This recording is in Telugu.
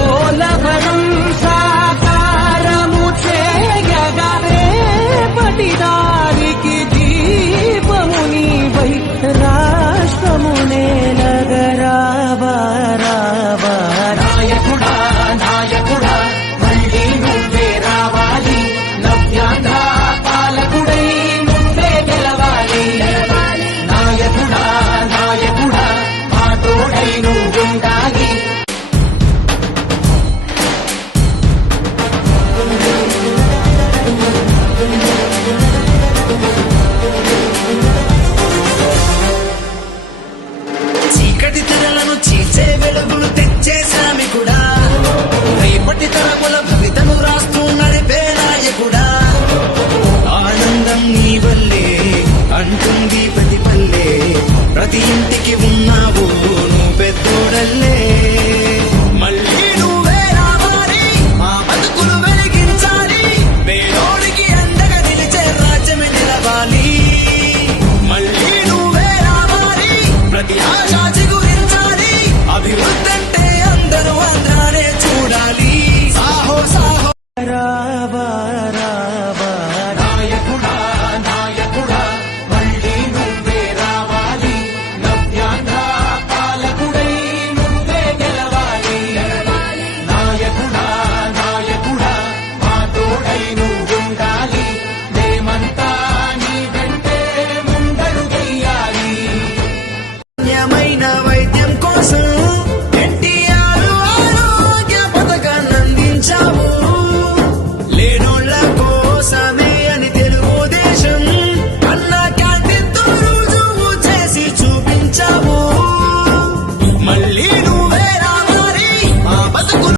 ఓలవరం సాకారము చేయగా రేపటి దారికి దీపము నీవై రాష్ట్రము నేలగరావా రావా నాయకుడా నాయకుడా మళ్ళీ నువ్వే రావాలి నవ్యాంధ్ర పాలకుడై నువ్వే గెలవాలి నాయకుడా నాయకుడా మా తోడై నువ్వుండాలి చీకటి తెరలను చీల్చే వెలుగులు తెచ్చే శ్రామికుడా రేపటి తరముల భవితను రాస్తూ నడిపే నాయకుడా ఆనందం నీ వల్లే అంటుంది ప్రతి పల్లె ప్రతి ఇంటికి